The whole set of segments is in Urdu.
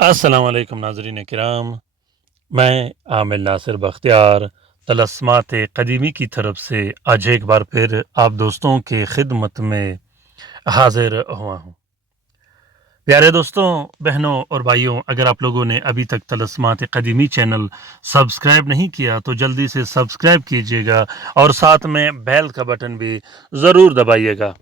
السلام علیکم ناظرین کرام، میں عامر ناصر بختیار طلسمات قدیمی کی طرف سے آج ایک بار پھر آپ دوستوں کے خدمت میں حاضر ہوا ہوں۔ پیارے دوستوں، بہنوں اور بھائیوں، اگر آپ لوگوں نے ابھی تک طلسمات قدیمی چینل سبسکرائب نہیں کیا تو جلدی سے سبسکرائب کیجیے گا اور ساتھ میں بیل کا بٹن بھی ضرور دبائیے گا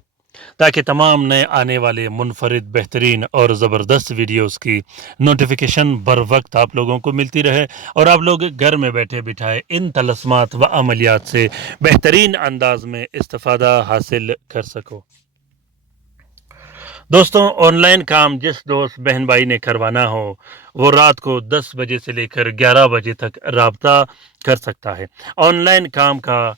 تاکہ تمام نئے آنے والے منفرد، بہترین اور زبردست ویڈیوز کی نوٹیفیکیشن بر وقت آپ لوگوں کو ملتی رہے اور آپ لوگ گھر میں بیٹھے بٹھائے ان طلسمات و عملیات سے بہترین انداز میں استفادہ حاصل کر سکو۔ دوستوں، آن لائن کام جس دوست بہن بھائی نے کروانا ہو وہ رات کو 10 بجے سے لے کر 11 بجے تک رابطہ کر سکتا ہے۔ آن لائن کام کا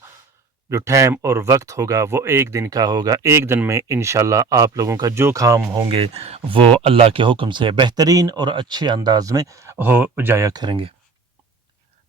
جو ٹائم اور وقت ہوگا وہ ایک دن کا ہوگا۔ ایک دن میں انشاءاللہ آپ لوگوں کا جو کام ہوں گے وہ اللہ کے حکم سے بہترین اور اچھے انداز میں ہو جایا کریں گے۔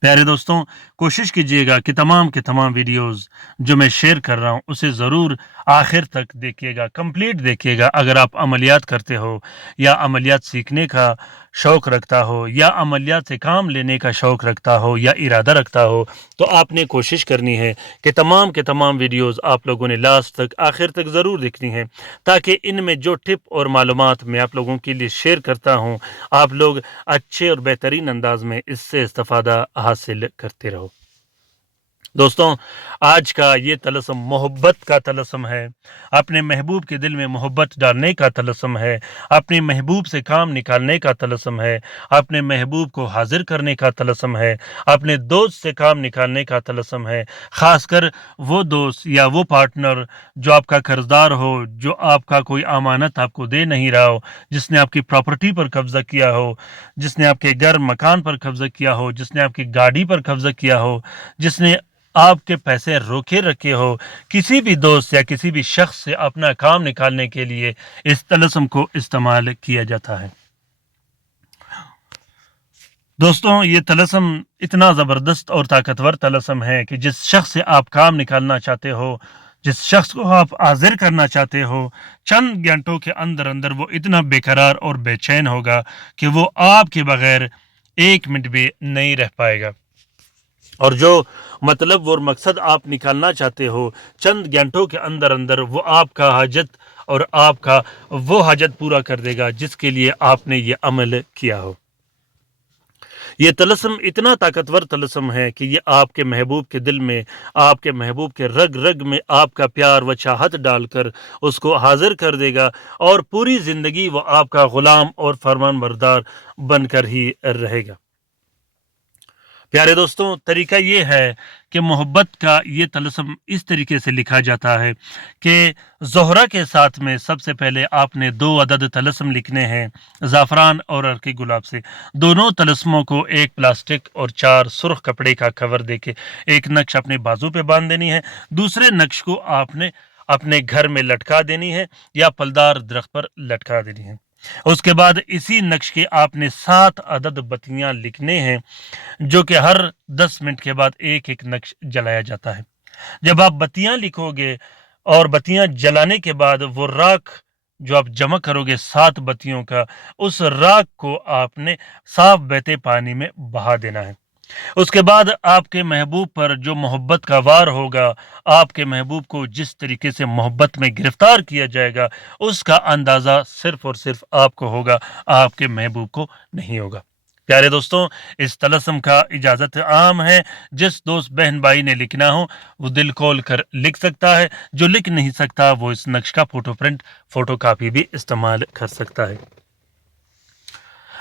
پیارے دوستوں، کوشش کیجئے گا کہ تمام کے تمام ویڈیوز جو میں شیئر کر رہا ہوں اسے ضرور آخر تک دیکھیے گا، کمپلیٹ دیکھیے گا۔ اگر آپ عملیات کرتے ہو یا عملیات سیکھنے کا شوق رکھتا ہو یا عملیات سے کام لینے کا شوق رکھتا ہو یا ارادہ رکھتا ہو تو آپ نے کوشش کرنی ہے کہ تمام کے تمام ویڈیوز آپ لوگوں نے لاسٹ تک، آخر تک ضرور دیکھنی ہے تاکہ ان میں جو ٹپ اور معلومات میں آپ لوگوں کے لیے شیئر کرتا ہوں آپ لوگ اچھے اور بہترین انداز میں اس سے استفادہ حاصل کرتے رہو۔ دوستوں، آج کا یہ طلسم محبت کا طلسم ہے، اپنے محبوب کے دل میں محبت ڈالنے کا طلسم ہے، اپنے محبوب سے کام نکالنے کا طلسم ہے، اپنے محبوب کو حاضر کرنے کا طلسم ہے، اپنے دوست سے کام نکالنے کا طلسم ہے۔ خاص کر وہ دوست یا وہ پارٹنر جو آپ کا قرضدار ہو، جو آپ کا کوئی امانت آپ کو دے نہیں رہا ہو، جس نے آپ کی پراپرٹی پر قبضہ کیا ہو، جس نے آپ کے گھر مکان پر قبضہ کیا ہو، جس نے آپ کی گاڑی پر قبضہ کیا ہو، جس نے آپ کے پیسے روکے رکھے ہو، کسی بھی دوست یا کسی بھی شخص سے اپنا کام نکالنے کے لیے اس طلسم کو استعمال کیا جاتا ہے۔ دوستوں، یہ طلسم اتنا زبردست اور طاقتور طلسم ہے کہ جس شخص سے آپ کام نکالنا چاہتے ہو، جس شخص کو آپ حاضر کرنا چاہتے ہو، چند گھنٹوں کے اندر اندر وہ اتنا بے قرار اور بے چین ہوگا کہ وہ آپ کے بغیر ایک منٹ بھی نہیں رہ پائے گا، اور جو مطلب اور مقصد آپ نکالنا چاہتے ہو چند گھنٹوں کے اندر اندر وہ آپ کا حاجت اور آپ کا وہ حاجت پورا کر دے گا جس کے لیے آپ نے یہ عمل کیا ہو۔ یہ طلسم اتنا طاقتور طلسم ہے کہ یہ آپ کے محبوب کے دل میں، آپ کے محبوب کے رگ رگ میں آپ کا پیار و چاہت ڈال کر اس کو حاضر کر دے گا اور پوری زندگی وہ آپ کا غلام اور فرمان بردار بن کر ہی رہے گا۔ پیارے دوستوں، طریقہ یہ ہے کہ محبت کا یہ طلسم اس طریقے سے لکھا جاتا ہے کہ زہرہ کے ساتھ میں سب سے پہلے آپ نے 2 عدد طلسم لکھنے ہیں، زعفران اور عرقی گلاب سے۔ دونوں طلسموں کو ایک پلاسٹک اور 4 سرخ کپڑے کا کور دے کے ایک نقش اپنے بازو پہ باندھ دینی ہے، دوسرے نقش کو آپ نے اپنے گھر میں لٹکا دینی ہے یا پھلدار درخت پر لٹکا دینی ہے۔ اس کے بعد اسی نقش کے آپ نے 7 عدد بتیاں لکھنے ہیں جو کہ ہر 10 منٹ کے بعد ایک ایک نقش جلایا جاتا ہے۔ جب آپ بتیاں لکھو گے اور بتیاں جلانے کے بعد وہ راکھ جو آپ جمع کرو گے 7 بتیوں کا، اس راکھ کو آپ نے صاف بہتے پانی میں بہا دینا ہے۔ اس کے بعد آپ کے محبوب پر جو محبت کا وار ہوگا، آپ کے محبوب کو جس طریقے سے محبت میں گرفتار کیا جائے گا اس کا اندازہ صرف اور صرف آپ کو ہوگا، آپ کے محبوب کو نہیں ہوگا۔ پیارے دوستوں، اس طلسم کا اجازت عام ہے، جس دوست بہن بھائی نے لکھنا ہو وہ دل کھول کر لکھ سکتا ہے، جو لکھ نہیں سکتا وہ اس نقش کا فوٹو پرنٹ، فوٹو کاپی بھی استعمال کر سکتا ہے۔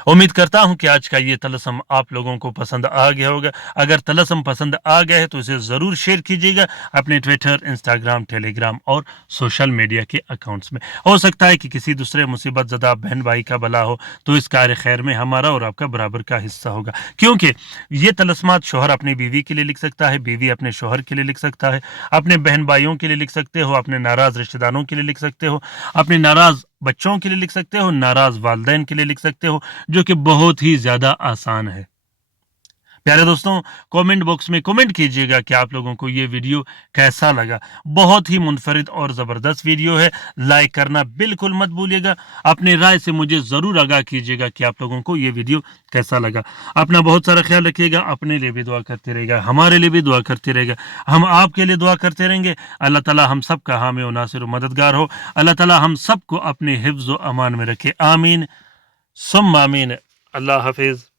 امید کرتا ہوں کہ آج کا یہ طلسم آپ لوگوں کو پسند آ گیا ہوگا۔ اگر طلسم پسند آ گیا ہے تو اسے ضرور شیئر کیجیے گا اپنے ٹویٹر، انسٹاگرام، ٹیلی گرام اور سوشل میڈیا کے اکاؤنٹس میں۔ ہو سکتا ہے کہ کسی دوسرے مصیبت زدہ بہن بھائی کا بھلا ہو تو اس کار خیر میں ہمارا اور آپ کا برابر کا حصہ ہوگا، کیونکہ یہ طلسمات شوہر اپنی بیوی کے لیے لکھ سکتا ہے، بیوی اپنے شوہر کے لیے لکھ سکتا ہے، اپنے بہن بھائیوں کے لیے لکھ سکتے ہو، اپنے ناراض رشتہ داروں کے لیے لکھ سکتے ہو، اپنے ناراض بچوں کے لیے لکھ سکتے ہو، ناراض والدین کے لیے لکھ سکتے ہو، جو کہ بہت ہی زیادہ آسان ہے۔ پیارے دوستوں کومنٹ باکس میں کومنٹ کیجئے گا کہ آپ لوگوں کو یہ ویڈیو کیسا لگا. بہت ہی منفرد اور زبردست ویڈیو ہے. لائک کرنا بالکل مت بھولیے گا. اپنی رائے سے مجھے ضرور آگاہ کیجئے گا کہ آپ لوگوں کو یہ ویڈیو کیسا لگا. اپنا بہت سارا خیال رکھیے گا. اپنے لیے بھی دعا کرتے رہے گا, ہمارے لیے بھی دعا کرتے رہے گا. ہم آپ کے لیے دعا کرتے رہیں گے. اللہ تعالی ہم سب کا حامی و ناصر و مددگار ہو. اللہ تعالی ہم سب کو اپنے حفظ و امان میں رکھے. آمین ثم آمین. اللہ حافظ.